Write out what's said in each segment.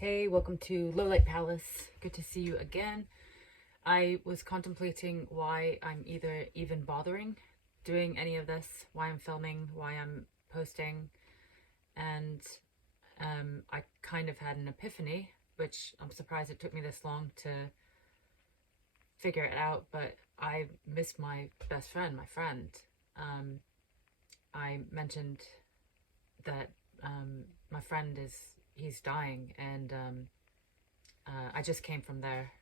Hey, welcome to Low Light Palace. Good to see you again. I was contemplating why I'm either even bothering doing any of this, why I'm filming, why I'm posting, and I kind of had an epiphany, which I'm surprised it took me this long to figure it out, but I missed my best friend, my friend. Um, I mentioned that my friend he's dying, and I just came from there.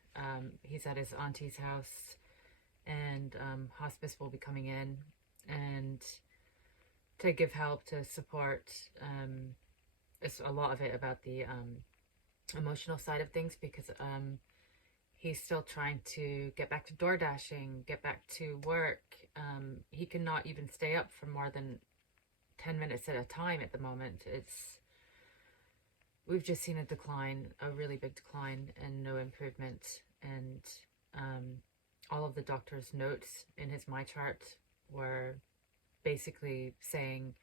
He's at his auntie's house, and hospice will be coming in and to give help, to support. It's a lot of it about the emotional side of things because he's still trying to get back to door dashing, get back to work. He cannot even stay up for more than 10 minutes at a time at the moment. We've just seen a decline, a really big decline, and no improvement. And all of the doctor's notes in his my chart were basically saying,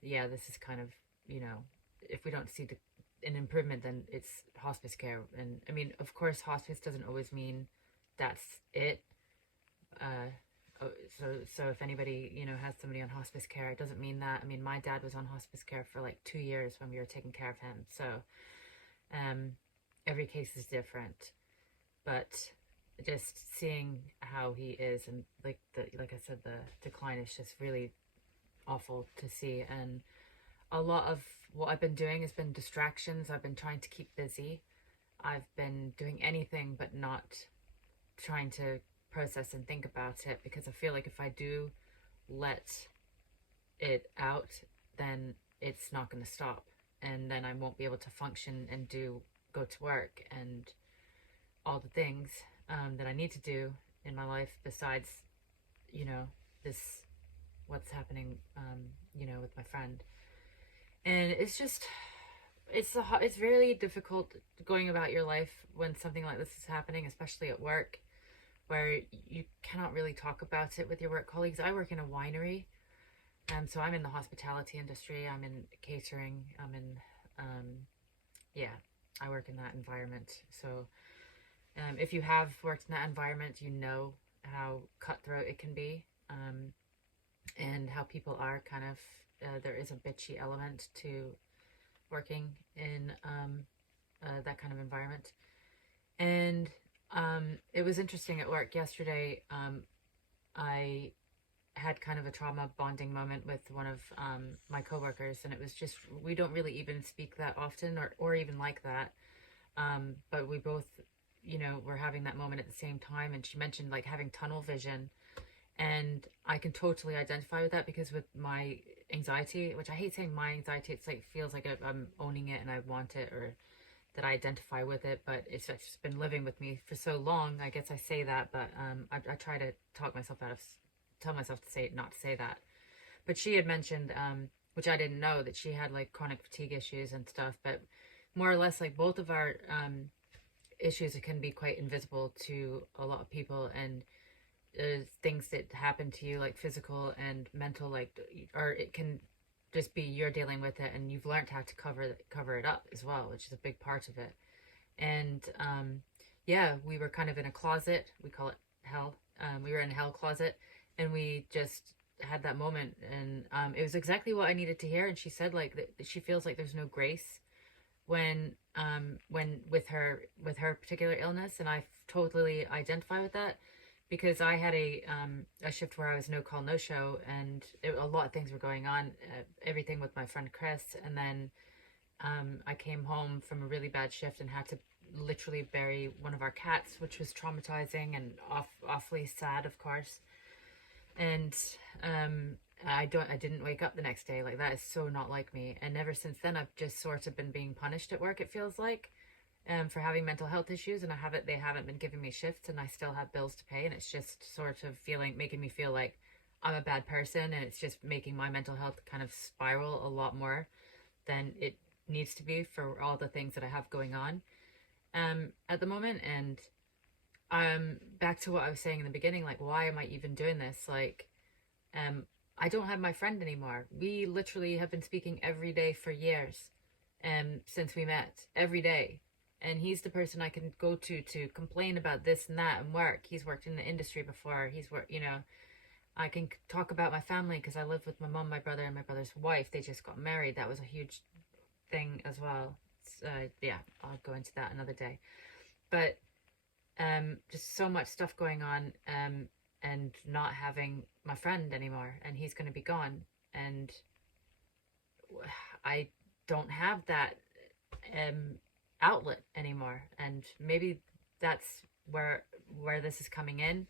yeah, this is kind of, if we don't see an improvement, then it's hospice care. And I mean, of course, hospice doesn't always mean that's it. Uh, so if anybody, has somebody on hospice care, it doesn't mean that. I mean, my dad was on hospice care for like 2 years when we were taking care of him. So every case is different, but just seeing how he is, and like I said, the decline is just really awful to see. And a lot of what I've been doing has been distractions. I've been trying to keep busy. I've been doing anything but not trying to process and think about it, because I feel like if I do let it out, then it's not going to stop, and then I won't be able to function and go to work and all the things that I need to do in my life besides, this what's happening, with my friend. And it's just, it's really difficult going about your life when something like this is happening, especially at work, where you cannot really talk about it with your work colleagues. I work in a winery, so I'm in the hospitality industry. I'm in catering. I'm in, yeah, I work in that environment. So if you have worked in that environment, you know how cutthroat it can be, and how people are kind of, there is a bitchy element to working in that kind of environment. And it was interesting at work yesterday. I had kind of a trauma bonding moment with one of my coworkers, and it was just, we don't really even speak that often, or even like that. But we both, were having that moment at the same time, and she mentioned like having tunnel vision, and I can totally identify with that, because with my anxiety, which I hate saying my anxiety, it's like feels like I'm owning it and I want it, or that I identify with it, but it's just been living with me for so long. I guess I say that, but I try to tell myself to say not to say that. But she had mentioned, which I didn't know, that she had like chronic fatigue issues and stuff, but more or less like both of our issues can be quite invisible to a lot of people, and things that happen to you, like physical and mental, like, or it can just be you're dealing with it and you've learned how to cover it up as well, which is a big part of it. And yeah, we were kind of in a closet. We call it hell. We were in a hell closet, and we just had that moment, and it was exactly what I needed to hear. And she said like that she feels like there's no grace when with her particular illness, and I totally identify with that, because I had a shift where I was no call no show, and a lot of things were going on, everything with my friend Chris, and then I came home from a really bad shift and had to literally bury one of our cats, which was traumatizing and awfully sad, of course. And I didn't wake up the next day. Like, that is so not like me. And ever since then, I've just sort of been being punished at work, it feels like, for having mental health issues, and they haven't been giving me shifts, and I still have bills to pay, and it's just sort of making me feel like I'm a bad person, and it's just making my mental health kind of spiral a lot more than it needs to be for all the things that I have going on at the moment. And back to what I was saying in the beginning, like, why am I even doing this? Like, I don't have my friend anymore. We literally have been speaking every day for years. since we met every day. And he's the person I can go to complain about this and that and work. He's worked in the industry before. He's worked, you know, I can talk about my family because I live with my mom, my brother, and my brother's wife. They just got married. That was a huge thing as well. Yeah, I'll go into that another day. But just so much stuff going on, and not having my friend anymore, and he's going to be gone, and I don't have that outlet anymore, and maybe that's where this is coming in.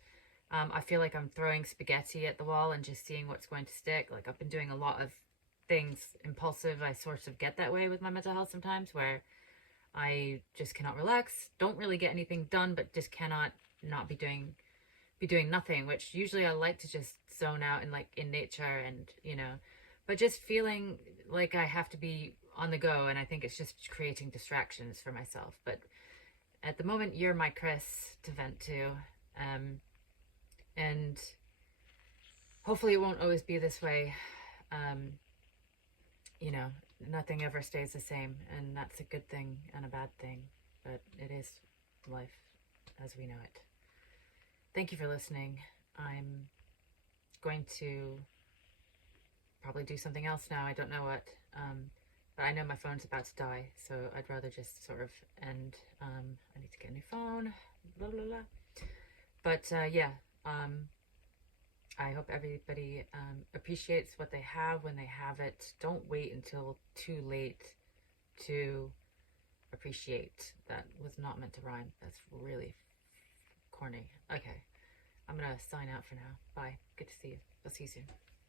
I feel like I'm throwing spaghetti at the wall and just seeing what's going to stick. Like, I've been doing a lot of things impulsive. I sort of get that way with my mental health sometimes, where I just cannot relax, don't really get anything done, but just cannot not be doing nothing, which usually I like to just zone out and like in nature, and you know, but just feeling like I have to be on the go, and I think it's just creating distractions for myself. But at the moment, you're my Chris to vent to, and hopefully it won't always be this way. You know, nothing ever stays the same, and that's a good thing and a bad thing, but it is life as we know it. Thank you for listening. I'm going to probably do something else now. I don't know what, but I know my phone's about to die, so I'd rather just sort of end. I need to get a new phone, blah, blah, blah. But yeah, I hope everybody appreciates what they have when they have it. Don't wait until too late to appreciate. That was not meant to rhyme. That's really corny. Okay, I'm gonna sign out for now. Bye. Good to see you. I'll see you soon.